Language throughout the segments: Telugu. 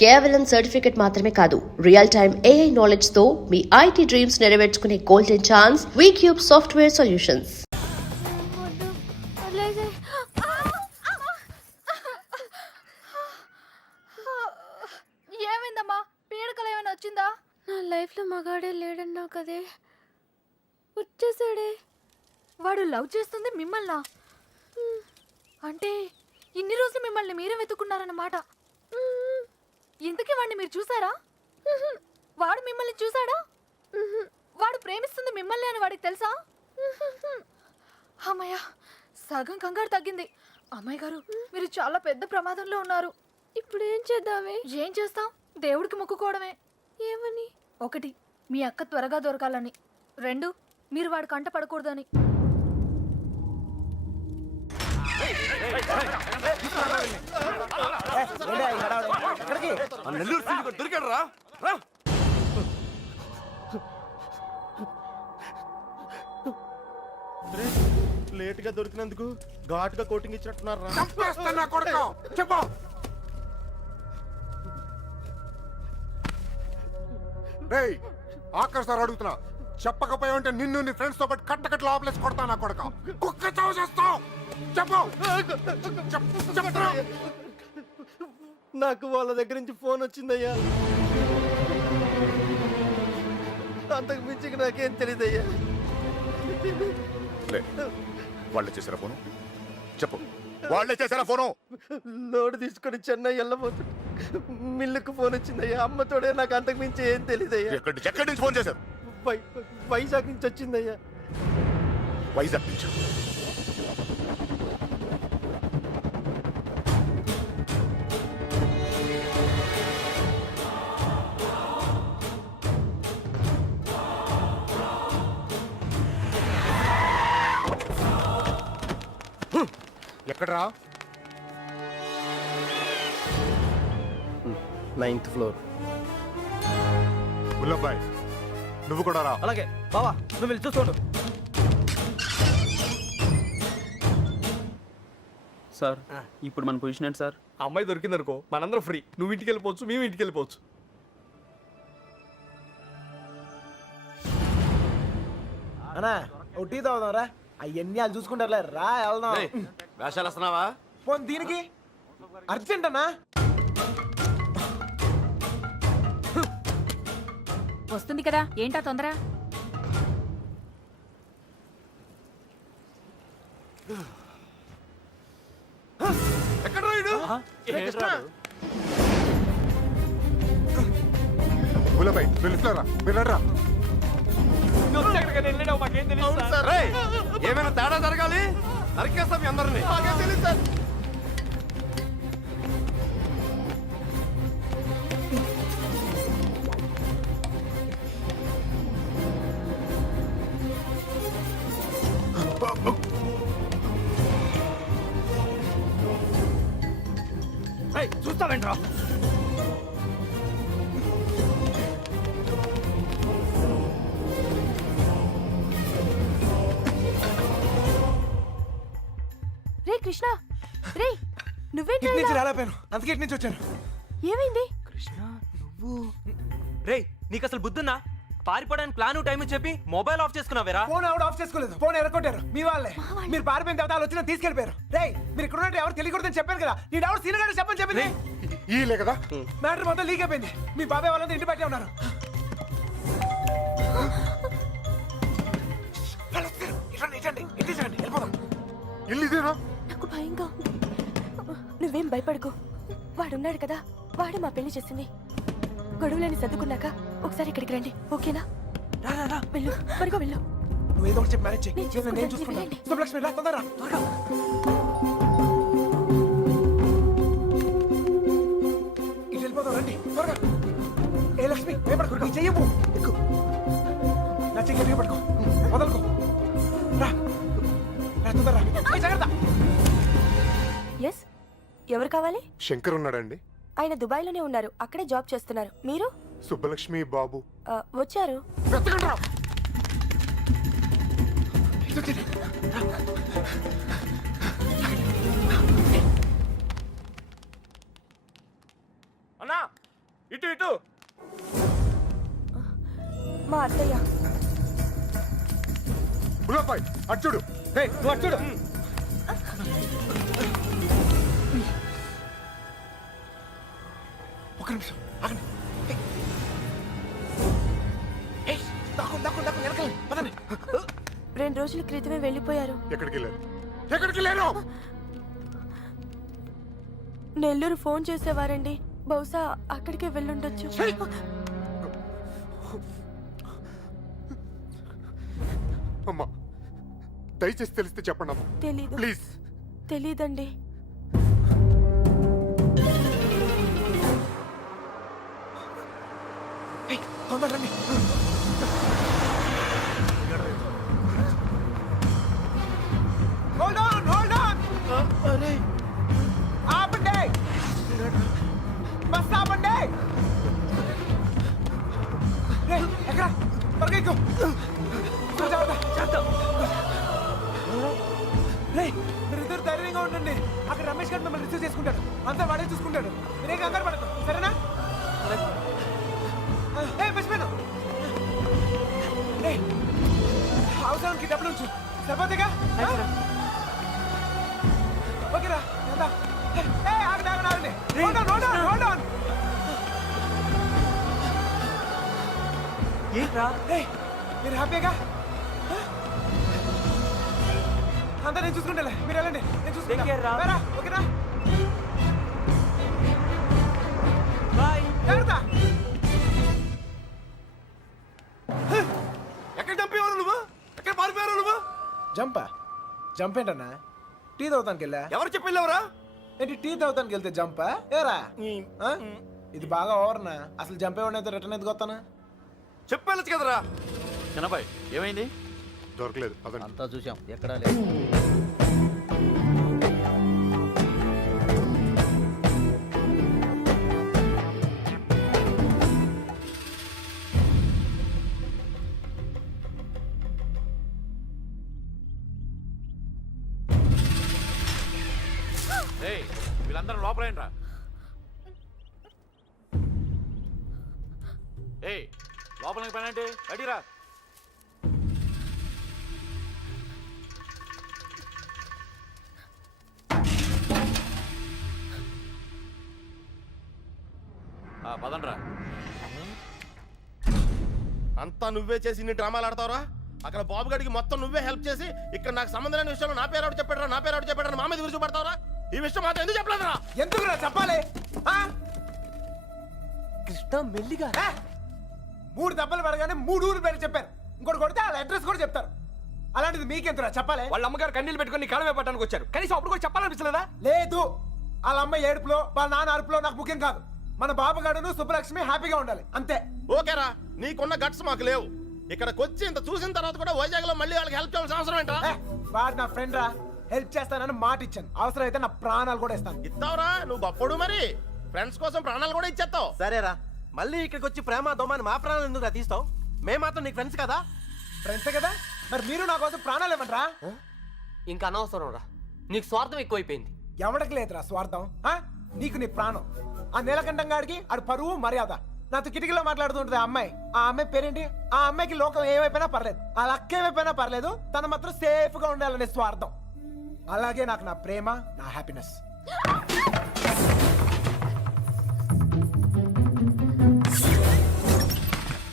కేవలం సర్టిఫికెట్ మాత్రమే కాదు, రియల్ టైమ్ AI నాలెడ్జ్ తో మీ IT డ్రీమ్స్ నెరవేర్చుకునే golden chance VCube software solutions. ఏమైందమ్మా? పీడకలు ఏమైనా వచ్చిందా? నా లైఫ్లో మగాడే లేడన్నావు కదే, వచ్చేసాడే. వాడు లవ్ చేస్తుంది మిమ్మల్నా? అంటే ఇన్ని రోజులు మిమ్మల్ని మీరే వెతుకున్నారన్నమాట. ఇంతకీ వాడిని మీరు చూసారా? వాడు మిమ్మల్ని చూసాడా? వాడు ప్రేమిస్తుంది మిమ్మల్ని అని వాడికి తెలుసా? అమ్మయ్య, సగం కంగారు తగ్గింది. అమ్మాయి గారు, మీరు చాలా పెద్ద ప్రమాదంలో ఉన్నారు. ఇప్పుడు ఏం చేద్దామే? ఏం చేస్తాం? దేవుడికి మొక్కుకోవడమే. ఏమని? 1, మీ అక్క త్వరగా దొరకాలని. 2, మీరు వాడి కంట పడకూడదని. లేట్ గా దొరికినందుకు ఘాటుగా కోటింగ్ ఇచ్చినట్టున్నారు. ఆకర్ సార్ అడుగుతున్నా, చెప్పకపోయా ఉంటే నిన్ను నీ ఫ్రెండ్స్ తో పాటు కట్టకట్లు ఆపలేసి కొడతా నా కొడక. కుక్క చావు చేస్తావు. చెప్పు. నాకు వాళ్ళ దగ్గర నుంచి ఫోన్ వచ్చిందయ్యా. అంతకు మించి నాకేం తెలియదయ్యా. వాళ్ళే చేశారా ఫోను? చెప్పు, వాళ్ళే చేశారా ఫోను? లోడ్ తీసుకొని చెన్నై వెళ్ళబోతు మిల్లుకు ఫోన్ వచ్చిందయ్యా. అమ్మతోడే, నాకు అంతకు మించి ఏం తెలియదయ్యా. ఎక్కడి నుంచి ఫోన్ చేశారు? వైజాగ్ నుంచి వచ్చిందయ్యా. వైజాగ్ నుంచి? ఎక్కడరా? 9th floor. ముల్లబ్బాయ్, నువ్వు కూడా రా. అలాగే బావా, నువ్వు వెళ్ళి చూసుకోండు. సార్, ఇప్పుడు మన పొజిషన్ ఏంటి సార్? అమ్మాయి దొరికిందనుకో, మనందరం ఫ్రీ. నువ్వు ఇంటికి వెళ్ళిపోవచ్చు, మేము ఇంటికి వెళ్ళిపోవచ్చు. అన్నా ఒకటి తాగుదాంరా, అవన్నీ వాళ్ళు చూసుకుంటారులే. రా వెళ్దాం. వేషాలు వస్తున్నావా? పోనీ దీనికి అర్జెంట్ అన్నా. వస్తుంది కదా, ఏంటా తొందర? ఎక్కడ రాయుడు? ముల్లబ్బాయ్, వెళ్ళిపోరా. వెళ్ళరా. ఏమైనా తేడా జరగాలి, నరికేస్తాం మీ అందరినీ. తెలియదు సార్. చూస్తావేంట్రా? రే కృష్ణ, రే నువ్వేంటి? ఇటు నుంచి రాలేపోయాను, అందుకే ఇటు నుంచి వచ్చాను. ఏమైంది? కృష్ణ, నువ్వు రేయ్, నీకు అసలు బుద్ధున్నా? పారిపోవడానికి ప్లాన్ టైం చెప్పి మొబైల్ ఆఫ్ చేసుకున్నావేరా? ఫోన్ ఎవడు ఆఫ్ చేసుకోలేదు, ఫోన్ ఎరగొట్టారు మీ వాళ్ళే. మీరు పారిపోయిన తర్వాత వాళ్ళు వచ్చిన తీసుకెళ్ళిపోయారు. రేయ్, మీరు ఇక్కడ ఉన్నట్టు ఎవరు తెలియకూడదని చెప్పాను కదా. నేను ఎవరు సీనియర్ గారు చెప్పని చెప్పింది. ఈలే కదా మ్యాటర్ మొత్తం లీక్ అయిపోయింది. మీ బాబాయ్ వాళ్ళంతా ఇంటి బయటే ఉన్నారు. ఇల్లు ఇదేనా? నాకు భయంగా ఉంది. నువ్వేం భయపడకు, వాడున్నాడు కదా, వాడే మా పెళ్లి చేసింది. గొడవలని సర్దుకున్నాక ఒకసారి ఇక్కడికి రండి, ఓకేనా? వెళ్ళు, త్వరగా వెళ్ళు. నువ్వు ఏదో ఒకటి చెప్పి మ్యారేజ్ చేయి. నేను నేను చూసుకుంటాను. శుభలక్ష్మి, రా తొందరగా. ఇటు వెళ్ళిపోతాం, రండి త్వరగా. ఏ లక్ష్మి, భయపడకు, నీ చెయ్యవు. ఎక్కు, నా చెయ్యి గట్టిగా పట్టుకో, వదలుకో. రా రా, తొందరగా. జాగ్రత్త. ఎస్, ఎవరు కావాలి? శంకర్ ఉన్నాడండి? ఆయన దుబాయ్లోనే ఉన్నారు, అక్కడే జాబ్ చేస్తున్నారు. మీరు? సుబ్బలక్ష్మి బాబు వచ్చారు. వెతకండిరా. అన్నా ఇటు ఇటు. మా అత్తయ్య. బుల్లబాయ్ అటు చూడు. రే నువ్వు అటు చూడు. ఒక నిమిషం ఆగండి. ఏయ్, దాక్కు వెనకాల పదండి. 2 రోజుల క్రితమే వెళ్ళిపోయారు. ఎక్కడికి వెళ్ళారు? నెల్లూరు ఫోన్ చేసేవారండి. బహుశా అక్కడికే వెళ్ళుండొచ్చు. అమ్మా దయచేసి తెలిస్తే చెప్పండి అమ్మా తెలీదు. ప్లీజ్. తెలీదండి. ఏయ్, తొందరగా రండి. Hold on. అరే ఆపండి. బస్ ఆపండి. రేయ్, ఎక్కడ త్వరగా ఎక్కు. రేయ్, మీరిద్దరు ధైర్యంగా ఉండండి. అక్కడ రమేష్ గారు మిమ్మల్ని రిసీవ్ చేసుకుంటాడు. అంతా వాడే చూసుకుంటాడు. మీరేం కంగారు పడదు, సరేనా? మర్చిపోయాను. అవసరానికి డబ్బులు ఉంచు, సరిపోతేగా? ఓకేరా, వెళ్దాం. ఆగండి. Hold on. ఏంట్రా? ఏయ్, మీరు హ్యాపీగా? అంతా నేను చూసుకుంటాలే, మీరు వెళ్ళండి. నేను Take care రా. చూసుకుంటా. ఓకేనా? బాయ్. జాగ్రత్త. ఎక్కడ చంపేవారు నువ్వు? ఎక్కడ పారిపోయారు నువ్వు? జంప్ ఏంటన్నా? టీ తాగుతానికి వెళ్ళా. ఎవరు చెప్పి వెళ్ళావురా? ఏంటి టీ తాగుతానికి వెళ్తే జంపా? ఏరా ఆ? ఇది బాగా ఓవర్నా. అసలు జంప్ ఏమన్నా రిటర్న్ ఎందుకు వస్తాను? చెప్పెళ్ళచ్చు కదరా. చిన్నబాయ్ ఏమైంది? దొరకలేదు పదండి. అంతా చూసాం, ఎక్కడా లేదు. వీళ్ళందరూ లోపలేంట్రా. ఏయ్ లోపలికి పని అంటే బయటిరా. పదండ్రా. అంతా నువ్వే చేసి ఇన్ని డ్రామాలు ఆడతావురా? అక్కడ బాబు గడికి మొత్తం నువ్వే హెల్ప్ చేసి ఇక్కడ నాకు సంబంధం లేని విషయంలో నా పేరు చెప్పాడు మా మీద గురించి పడతావురా? ఈ విషయం మాత్రం ఎందుకు చెప్పలేదురా? ఎందుకురా చెప్పాలి? ఆ? కృష్ణ మెల్లిగా. 3 దెబ్బలు పడగానే 3 ఊరు పేరు చెప్పారు. ఇంకోటి కొడితే వాళ్ళ అడ్రస్ కూడా చెప్తారు. అలాంటిది మీకెంతరా చెప్పాలి? వాళ్ళ అమ్మగారు కన్నీళ్ళు పెట్టుకొని కాలమే పట్టడానికి వచ్చారు. కనీసం అప్పుడు కూడా చెప్పాలనిపించలేదా? లేదు, వాళ్ళ అమ్మ ఏడుపులో వాళ్ళ నాన్న అరుపులో నాకు ముఖ్యం కాదు. మన బాబుగాడును సుబ్బలక్ష్మి హ్యాపీగా ఉండాలి అంతే. ఓకేరా, నీకున్న గట్స్ మాకు లేవు. ఇక్కడికి వచ్చి ఇంత చూసిన తర్వాత కూడా వైజాగ్ లో మళ్ళీ వాళ్ళకి హెల్ప్ చేయాల్సిన అవసరం ఏంటా? వాడు నా ఫ్రెండ్ రా, హెల్ప్ చేస్తానని మాట ఇచ్చాను. అవసరం అయితే నా ప్రాణాలు కూడా ఇస్తాను. ఇస్తావురా? నువ్వు గొప్పడు మరి. ఫ్రెండ్స్ కోసం ప్రాణాలు కూడా ఇచ్చేస్తావు. సరేరా, మళ్ళీ ఇక్కడికి వచ్చి ప్రేమ దోమని మా ప్రాణాలు ఎందుకు తీస్తావు? మేము మాత్రం నీకు ఫ్రెండ్స్ కదా. ఫ్రెండ్సే కదా, మరి మీరు నా కోసం ప్రాణాలు ఇవ్వండిరా. ఇంకా అనవసరం రా, నీకు స్వార్థం ఎక్కువైపోయింది. ఎవడికి లేదురా స్వార్థం. ఆ? నీకు నీ ప్రాణం. ఆ నీలకంఠం గాడికి ఆడు పరువు మర్యాద. నాతో కిటికీలో మాట్లాడుతుంటది ఆ అమ్మాయి. ఆ అమ్మాయి పేరేంటి? ఆ అమ్మాయికి లోకం ఏమైపోయినా పర్లేదు, ఆ లక్క ఏమైపోయినా పర్లేదు, తన మాత్రం సేఫ్ గా ఉండాలనే స్వార్థం. అలాగే నాకు నా ప్రేమ, నా హ్యాపీనెస్.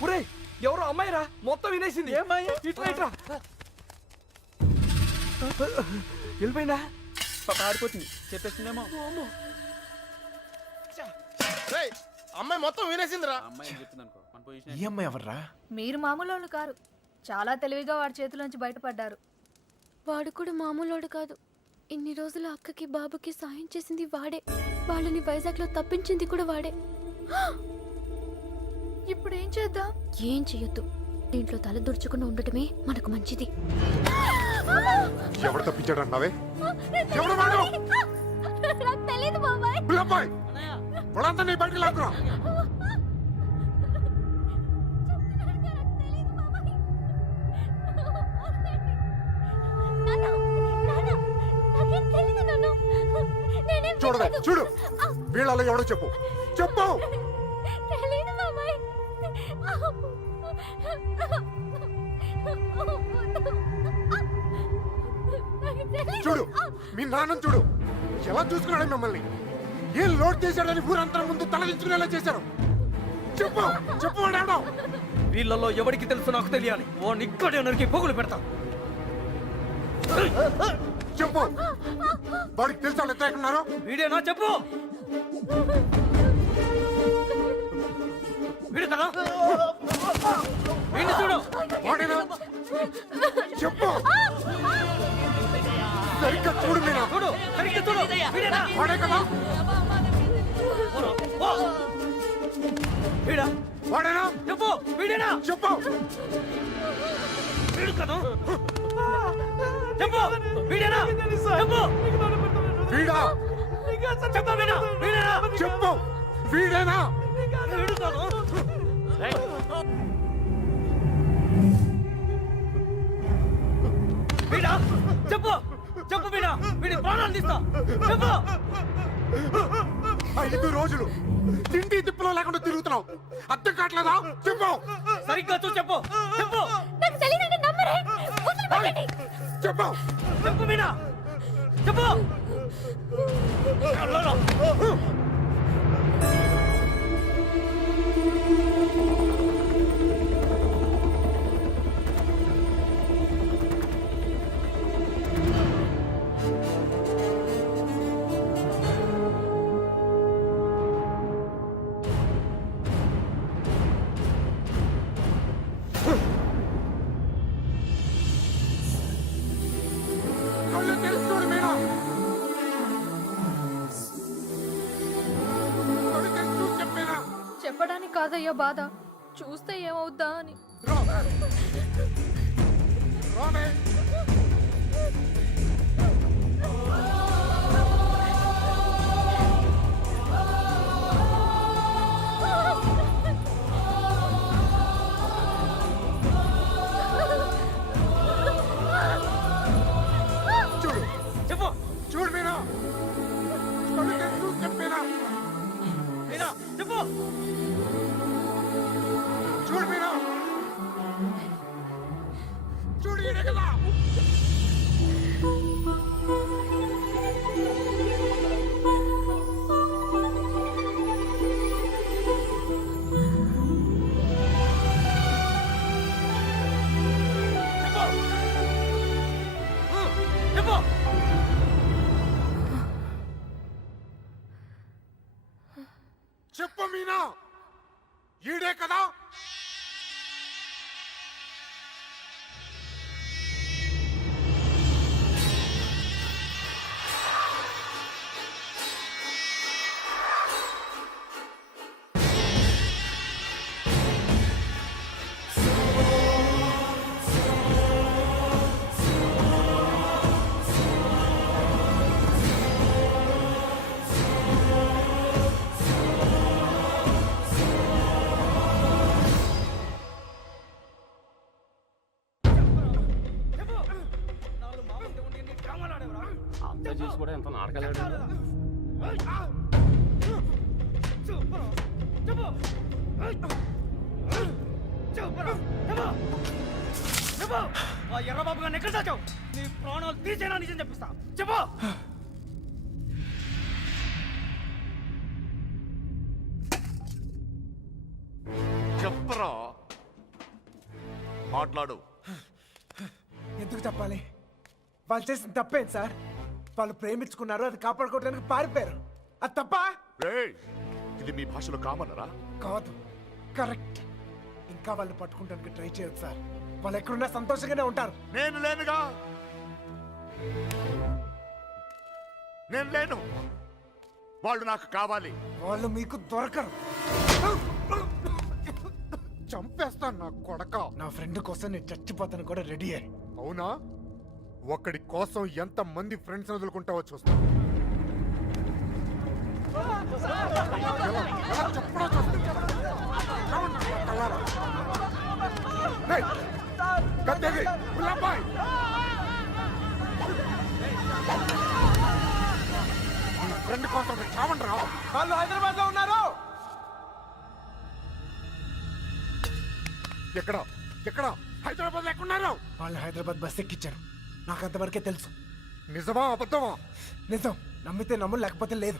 ఒరేయ్, ఎవరో అమ్మాయిరా, మొత్తం వినేసింది. ఏమ్మాయి? ఇట్లా వెళ్ళిపోయిందా? ఆడిపోతుంది, చెప్పేస్తుందేమో. రేయ్, అమ్మాయి మొత్తం వినేసిందిరా. అమ్మాయి ఏం చెప్తుంది అనుకో, మన పొజిషన్ ఈ అమ్మాయి ఎవర్రా? మీరు మామూలు వాళ్ళు కారు. చాలా తెలివిగా వాడి చేతిలోంచి బయటపడ్డారు. వాడు కూడా మామూలోడు కాదు. ఇన్ని రోజులు అక్కకి బాబుకి సాయం చేసింది వాడే. వాళ్ళని వైజాగ్ లో తప్పించింది కూడా వాడే. ఇప్పుడు ఏం చేద్దాం? ఏం చెయ్యొద్దు. దీంట్లో తల దుర్చకుండా ఉండటమే మనకు మంచిది. ఎవడు తప్పించాడు అన్నావే? ఎవడు వాడు? బుల్లబాయ్, వాడంతా నీ బయటికి లాక్కురా. చూడవే, చూడు, వీళ్ళలో ఎవడో చెప్పు. నాన్న చూడు ఎలా చూసుకున్నాడు మిమ్మల్ని. ఏం లోడ్ చేశాడని ఊరంతా ముందు తలదించుకునేలా చేశారు. చెప్పు చెప్పు వాడాడు. వీళ్ళలో ఎవరికి తెలుసు నాకు తెలియాలి. ఓ నిక్కడే నరికి పొగులు పెడతా. చెప్పు వాడికి తెలుసా వాళ్ళు ఎట్లా ఉన్నారు. వీడేనా చెప్పు. వీడు కదా వీడిని చూడు. వాడేనా చెప్పు సరిగ్గా చూడు మీనా. చూడు సరిగ్గా చూడు. వీడేనా వాడే కదా ఓ. వీడా వాడేనా చెప్పు. వీడేనా చెప్పు వీడు కదా చెప్పు. వీడేనా చెప్పు. వీడా చెప్పు వీడా. వీడేనా చెప్పు వీడేనా. వీడు కాదు. వీడా చెప్పు. చెప్పు వీడా. వీడి ప్రాణాలు తీస్తా. చెప్పు. 5 రోజులు తిండి తిప్పులో లేకుండా తిరుగుతున్నావు. అర్థం కావట్లేదా. చెప్పు సరిగ్గా చూ చెప్పు. చెప్పు. చెప్పు చెప్పు వీడా. చెప్పు. కళ్ళు తెరిచి చూడు మీనా. కళ్ళు తెరిచి చూడు చెప్పేనా. చెప్పడానికి కాదయ్యా బాధ, చూస్తే ఏమవుద్దా అని. రామే చూడు చెప్పు. చూడు మీనా. కళ్ళు తెరిచి చూడు చెప్పేనా. వీడా చెప్పు. చూడు మీనా. చూడు ఈడే కదా. చెప్పు. చెప్పు మీనా. ఈడే కదా. అంతా చూసి కూడా ఎంత నాటకాలు ఆ ఎర్రబాబు గారిని ఎక్కడ దాచావు? నీ ప్రాణాలు తీసేనా నిజం చెప్పిస్తా. చెప్పు. చెప్పరా మాట్లాడు. ఎందుకు చెప్పాలి? వాళ్ళు చేసిన తప్పేం సార్? వాళ్ళు ప్రేమించుకున్నారు, అది కాపాడుకోవడానికి పారిపోయారు. అది తప్ప రేయ్, ఇది మీ భాషలో కామన్నరా? కాదు, కరెక్ట్. ఇంకా వాళ్ళు పట్టుకుంటానికి ట్రై చేయొచ్చు సార్. వాళ్ళు ఎక్కడున్నా సంతోషంగానే ఉంటారు. నేను లేనుగా. నేను లేను. వాళ్ళు నాకు కావాలి. వాళ్ళు మీకు దొరకరు. చంపేస్తాను నా కొడక. నా ఫ్రెండ్ కోసం నేను చచ్చిపోతాను కూడా రెడీ అయ్యి. అవునా? ఒకడి కోసం ఎంత మంది ఫ్రెండ్స్ వదులుకుంటావో చూస్తా. ఫ్రెండ్ కోసం చావండి రా. వాళ్ళు హైదరాబాద్ లో ఉన్నారు. ఎక్కడ ఎక్కడ హైదరాబాద్ లేకున్నారు. వాళ్ళు హైదరాబాద్ బస్ ఎక్కించారు. నాకు అంతవరకే తెలుసు. నిజమా అబద్ధమా? నిజం. నమ్మితే నమ్ము, లేకపోతే లేదు.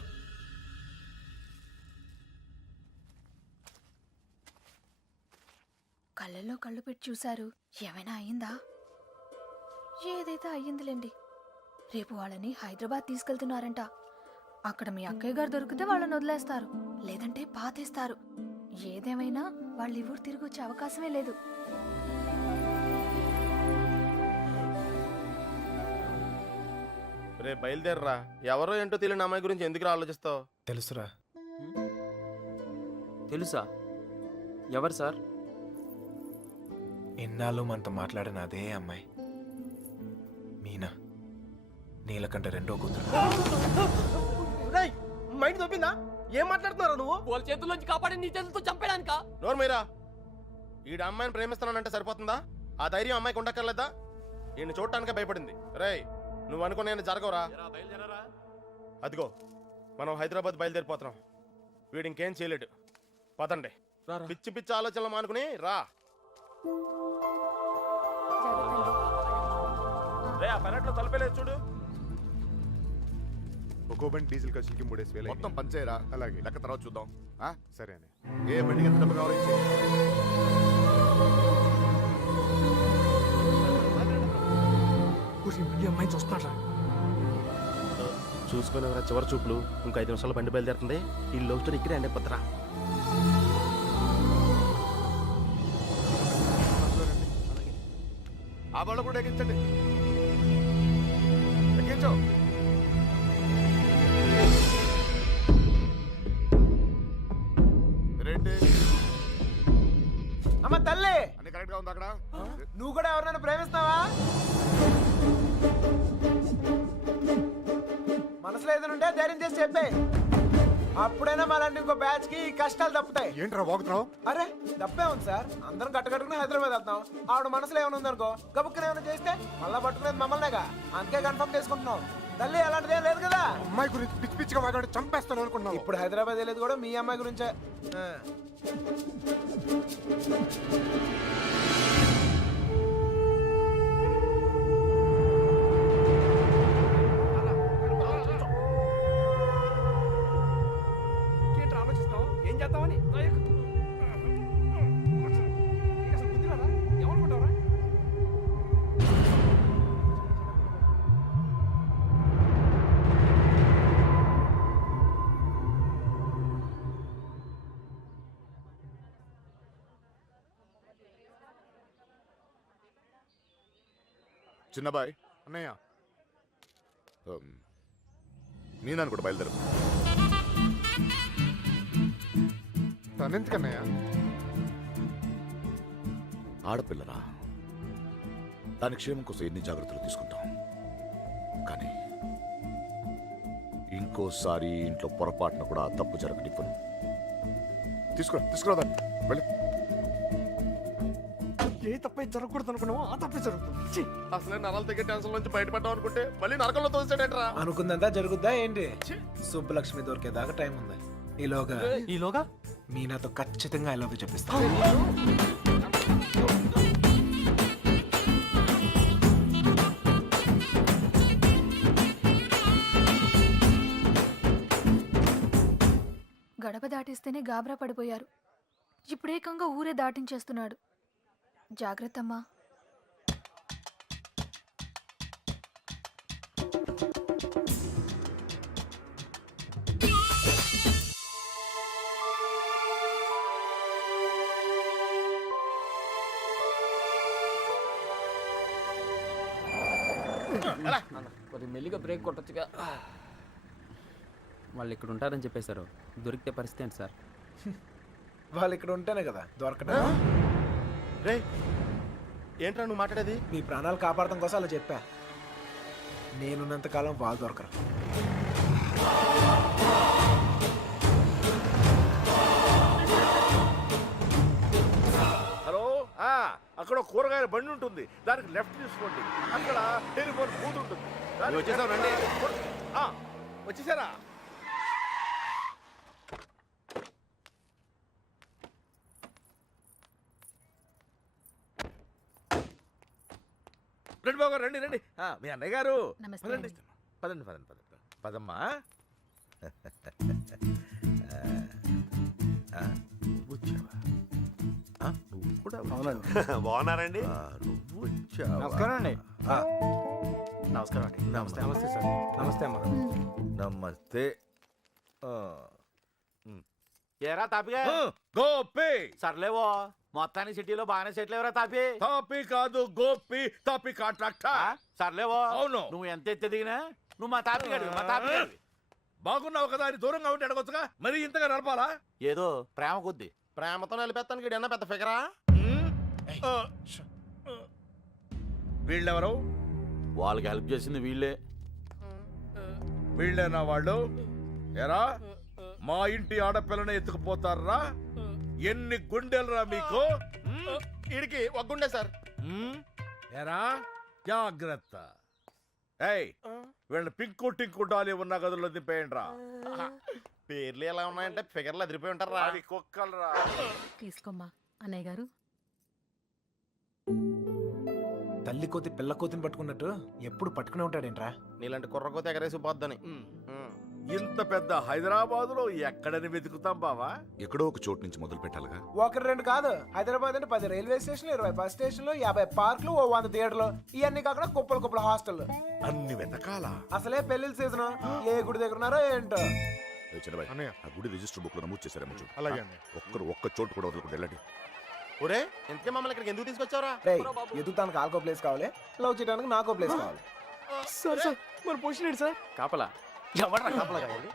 కళ్ళల్లో కళ్ళు పెట్టి చూశారు. ఏమైనా అయ్యిందా? ఏదైతే అయ్యిందిలేండి. రేపు వాళ్ళని హైదరాబాద్ తీసుకెళ్తున్నారంట. అక్కడ మీ అక్కయ్య గారు దొరికితే వాళ్ళని వదిలేస్తారు, లేదంటే పాతేస్తారు. ఏదేమైనా వాళ్ళు ఈ ఊరు తిరిగి వచ్చే అవకాశమే లేదు. రే బయలుదేరరా. ఎవరో ఏంటో తెలియని అమ్మాయి గురించి ఎందుకు ఆలోచిస్తావు? తెలుసురా. తెలుసా? ఎవరు సార్? ఎన్నాళ్ళు మనతో మాట్లాడిన అదే అమ్మాయి, మీనా. నీలకంఠ రెండో కూతురు. మైండ్ దొబ్బిందా? ఏం మాట్లాడుతున్నారా నువ్వు? వాళ్ళ చేతుల్లోంచి కాపాడి నీ చేతులతో చంపేయడానికా? నోరు మీరా. ఈడ అమ్మాయిని ప్రేమిస్తున్నానంటే సరిపోతుందా? ఆ ధైర్యం అమ్మాయికి ఉండక్కర్లేదా? ఈయన చూడటానికే భయపడింది. రేయ్, నువ్వు అనుకునే జరగవురా. అదిగో మనం హైదరాబాద్ బయలుదేరిపోతున్నాం. వీడు ఇంకేం చేయలేడు. పదండి. పిచ్చి పిచ్చి ఆలోచనలు మానుకుని రా. రే, ఆ పెరట్లో తలపేలేదు చూడు. ఒక్కో బండి డీజిల్ ఖర్చులకి 3,000 మొత్తం పంచేయరా. అలాగే. లెక్క తర్వాత చూద్దాం. ఆ? సరే అని. ఏ బండికి ఎంత డబ్బు కావాలో ఇచ్చేయ్. అమ్మాయి చూస్తున్నారా? చూసుకుని చివరి చూపులు. ఇంకో 5 నిమిషాలు బండి బయలుదేరుతుంది. ఈ లవ్ స్టోరీ ఇక్కడే అండి పత్రా. ఆ వాళ్ళు కూడా ఎక్కించండి. ఎక్కించు. రేంటి అమ్మ తల్లి, అన్ని కరెక్ట్ గా ఉంది అక్కడ? నువ్వు కూడా ఎవరినైనా ప్రేమిస్తావా? మనసులో ఏదైనా ఉంటే ధైర్యం చేసి చెప్పే. అప్పుడైనా మళ్ళీ ఇంకో బ్యాచ్ కి ఈ కష్టాలు తప్పుతాయి. ఏంట్రా వాగుతున్నావు? అరే తప్పే ఉంది సార్. అందరం కట్టుకట్టుకుని హైదరాబాద్ వెళ్తాం. ఆవిడ మనసులో ఏమైనా ఉందనుకో, గబుక్కున ఏమైనా చేస్తే మళ్ళా పట్టుకునేది మమ్మల్నేగా. అందుకే కన్ఫర్మ్ చేసుకుంటున్నాం. తల్లి అలాంటిదేం లేదు కదా. అమ్మాయి గురించి పిచ్చి పిచ్చిగా వాగాడు, చంపేస్తాను అనుకున్నావు. ఇప్పుడు హైదరాబాద్ వెళ్ళేది కూడా మీ అమ్మాయి గురించే. ఆ. ఏంట్రా ఆలోచిస్తావు? ఏం చేద్దామని? అసలు బుద్ధి రాదా? ఏమనుకుంటావురా? చిన్నబాయ్, అన్నయ్య, మీనాను కూడా బయలుదేరు. తనెందుకన్నయ్య? ఆడపిల్లరా, దాని క్షేమం కోసం ఎన్ని జాగ్రత్తలు తీసుకుంటాం. కానీ ఇంకోసారి ఇంట్లో పొరపాటున కూడా ఆ తప్పు జరగనివ్వను. తీసుకురా దాన్ని. వెళ్ళి. ఏ తప్పే జరగకూడదు అనుకున్నావో ఆ తప్పే జరుగుతుంది. అసలే నరాలు తగ్గే టెన్షన్ నుంచి బయటపడ్డాం అనుకుంటే మళ్ళీ నరకంలో తోసాడేంట్రా. అనుకుందంతా జరుగుద్దా ఏంటి? సుబ్బలక్ష్మి దొరికేదాకా టైం ఉంది. ఈలోగా మీనాతో ఖచ్చితంగా ఐ లవ్ యూ చెప్పిస్తా. గడప దాటిస్తేనే గాబరా పడిపోయారు. ఇప్పుడేకంగా ఊరే దాటించేస్తున్నాడు. జాగ్రత్తమ్మా. కొద్దిగా మెల్లిగా బ్రేక్ కొట్టొచ్చుగా. వాళ్ళు ఇక్కడ ఉంటారని చెప్పేశారు. దొరికితే పరిస్థితి ఏంటి సార్? వాళ్ళు ఇక్కడ ఉంటేనే కదా దొరకడం. రే, ఏంట్రా నువ్వు మాట్లాడేది? మీ ప్రాణాలు కాపాడటం కోసం అలా చెప్పా. నేనున్నంత కాలం వాళ్ళు దొరకరు. హలో, అక్కడ కూరగాయల బండి ఉంటుంది, దానికి లెఫ్ట్ తీసుకోండి. అక్కడ టెలిఫోన్ బూత్ ఉంటుంది. వచ్చేసావు రండి. వచ్చేసారా? రండి బాబు రండి రండి మీ అన్నయ్య గారు నమస్తే పదండి అండి. పదండి పదండి పదండి పదమ్మా నువ్వు వచ్చావా నువ్వు కూడా అవునండి బాగున్నారండి నువ్వు వచ్చావా నమస్కారం అండి ఆ, నమస్కారం అండి నమస్తే నమస్తే సార్ నమస్తే అమ్మా నమస్తే ఆ, ఏరా తాపిగా గోపి సర్లేవో మొత్తానికి సిటీలో బాగానే సెటిల్ ఎవరా తాపి తాపి కాదు గోపి తాపి కాంట్రాక్టర్ సర్లేవో అవును. నువ్వు ఎంత ఎత్తి దిగినా నువ్వు మా తాపి గడివి మా తాపి గడివి బాగున్నావు కదా అని దూరంగా ఉంటే అడగొచ్చుగా మరి ఇంతగా నడపాలా ఏదో ప్రేమ కొద్ది ప్రేమతో నిలిపేస్తానికి ఈడన్నా పెద్ద ఫిగరా ఆ, వీళ్ళెవరు వాళ్ళకి హెల్ప్ చేసింది వీళ్ళే వీళ్ళేనా వాళ్ళు ఎరా మా ఇంటి ఆడపిల్లని ఎత్తుకుపోతారా ఎన్ని గుండెలరా మీకు ఈడికి ఒగ్గుండే సార్ ఎరా జాగ్రత్త ఏయ్ వీళ్ళని పింకు టింకు డాలి ఉన్న గదుల్లో దింపేయండి రా పేర్లు ఎలా ఉన్నాయంటే ఫిగర్లు అదిరిపోయి ఉంటారా అది కుక్కలరా తీసుకోమ్మా అన్నయ్య గారు. తల్లి కోతి పిల్ల కోతిని పట్టుకున్నట్టు ఎప్పుడు పట్టుకునే ఉంటాడేంట్రా నీలాంటి కుర్రకోత ఎగరేసి పోద్దని ఇంత పెద్ద హైదరాబాద్ లో ఎక్కడని వెతుకుతాం బావా ఎక్కడో ఒక చోటు నుంచి మొదలు పెట్టాలిగా. ఒకటి రెండు కాదు హైదరాబాద్ అంటే 10 రైల్వే స్టేషన్లు 20 బస్ స్టేషన్లు 50 పార్కులు 100 థియేటర్లు ఇవన్నీ కాకుండా కుప్పలు హాస్టల్ అన్ని వెతకాలా? అసలే పెళ్లిళ్ళ సీజన్ ఏ గుడి దగ్గర ఉన్నారో ఏంటో. ఏ చిన్నబాయ్, ఆ గుడి రిజిస్టర్ బుక్ లో నమోదు చేశారేమో చూడు. అలాగే ఒక్క చోటు కూడా వదలకుండా వెళ్ళండి. ఒరే ఇంతకే మమ్మల్ని ఇక్కడికి ఎందుకు తీసుకొచ్చావురా రేయ్ ఎదుగుతానికి ఆల్కో ప్లేస్ కావాలి లవ్ చేయడానికి నాకో ప్లేస్ కావాలి. సార్ సార్ మన పొజిషన్ ఏంటి సార్ కాపలా ఎవడరా కాపలా కావాలి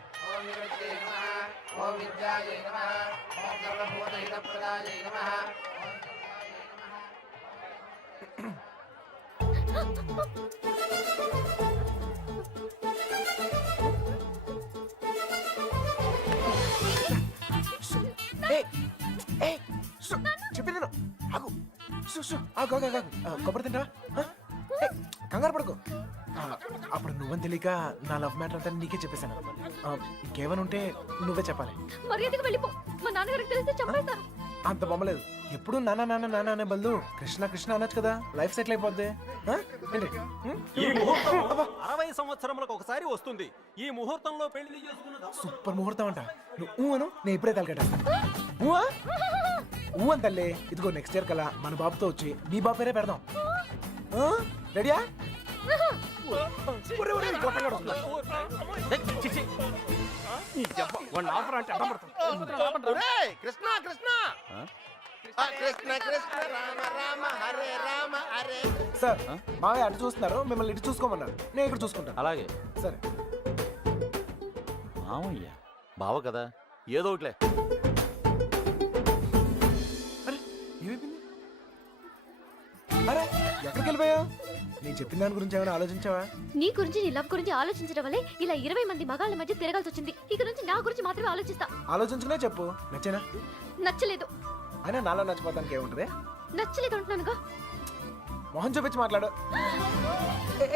ఏయ్, ఏయ్, సు, చెప్పింది విను. ఆగు సు, సు, ఆగు, ఆగు, ఆగు, ఆగు. కొబ్బరి తింటావా కంగారు పడుకో అప్పుడు నువ్వని తెలియక నా లవ్ మ్యాటర్ అంతా నీకే చెప్పేశాను. ఇంకేమైనా ఉంటే నువ్వే చెప్పాలి. మర్యాదగా వెళ్ళిపో, మా నాన్నగారికి తెలిస్తే చంపేస్తారు. అంత బొమ్మలేదు ఎప్పుడు నాన్న నాన్న నాన్న అనే బదులు కృష్ణ కృష్ణ అనొచ్చు కదా, లైఫ్ సెటిల్ అయిపోద్ది. ఆ? ఏంటి? ఈ ముహూర్తం 60 సంవత్సరములకు ఒకసారి వస్తుంది. ఈ ముహూర్తంలో పెళ్లి చేసుకున్న సూపర్ ముహూర్తం అంట. నువ్వు అను, నేను ఇప్పుడే తలకెట్టేస్తాను. ఊ అని తల్లి. ఇదిగో నెక్స్ట్ ఇయర్ కల్లా మన బాబుతో వచ్చి నీ బాబు పేరే పెడదాం. రెడీయా? ఒరేయ్, కృష్ణ కృష్ణ కృష్ణ కృష్ణ రామ రామ హరే రామ హరే. సార్ మావయ్య అటు చూస్తున్నారు, మిమ్మల్ని ఇటు చూసుకోమన్నారు, నేను ఇక్కడ చూసుకుంటాను. అలాగే సరే. మామయ్య బావ కదా ఏదో ఒకట్లే. అరే ఏమైపోయింది? అరే ఎక్కడికి వెళ్ళిపోయావు? నేను చెప్పిన దాని గురించి ఏమైనా ఆలోచించావా? నీ గురించి నీ లవ్ గురించి ఆలోచించడం వల్లే ఇలా 20 మంది మగాళ్ళ మధ్య తిరగాల్సి వచ్చింది. ఇక నుంచి నా గురించి మాత్రమే ఆలోచిస్తా. ఆలోచించుకునే చెప్పు. నచ్చేనా? నచ్చలేదు. అయినా నాలో నచ్చిపోతానికి ఏముంటది? నచ్చలేదు అంటున్నానుగా. మొహం చూపించి మాట్లాడు.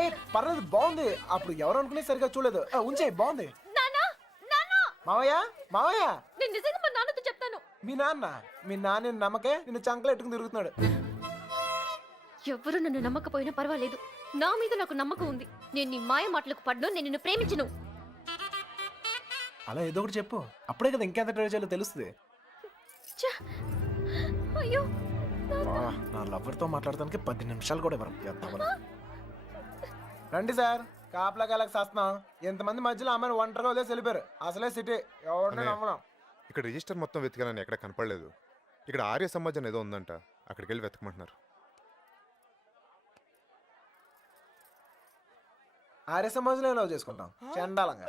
ఏ పర్లేదు, బాగుంది. అప్పుడు ఎవరు అనుకునే సరిగా చూడలేదు. ఉంచే, బాగుంది. నాన్నా, నాన్నా, మావయ్య మావయ్య నేను నిజంగా మా నాన్నతో చెప్తాను. మీ నాన్న నమ్మకే నిన్ను చంకలు ఎట్టుకుని తిరుగుతున్నాడు. ఎవరు నన్ను నమ్మకపోయినా పర్వాలేదు, నా మీద నాకు నమ్మకం ఉంది. నేను నీ మాయ మాటలకు పడ్ను, నేను నిన్ను ప్రేమించను. అలా ఏదో ఒకటి చెప్పు, అప్పుడే కదా ఇంకెంత ట్రై చేయాలో తెలుస్తుంది. ఛ! అయ్యో నా లవర్తో మాట్లాడటానికి 10 నిమిషాలు కూడా ఇవ్వరు. రండి సార్, కాపలా కాలకు చేస్తున్నాం. ఎంతమంది మధ్యలో అమ్మాయిని ఒంటరిగా వదిలేసి వెళ్ళిపోయారు. అసలే సిటీ ఎవరిని నమ్మడం. ఇక్కడ రిజిస్టర్ మొత్తం వెతికానని ఎక్కడ కనపడలేదు. ఇక్కడ ఆర్య సమాజం ఏదో ఉందంట, అక్కడికి వెళ్ళి వెతకమంటున్నారు. ఆర్య సమాజంలో లవ్ చేసుకుంటాం చండాలంగా.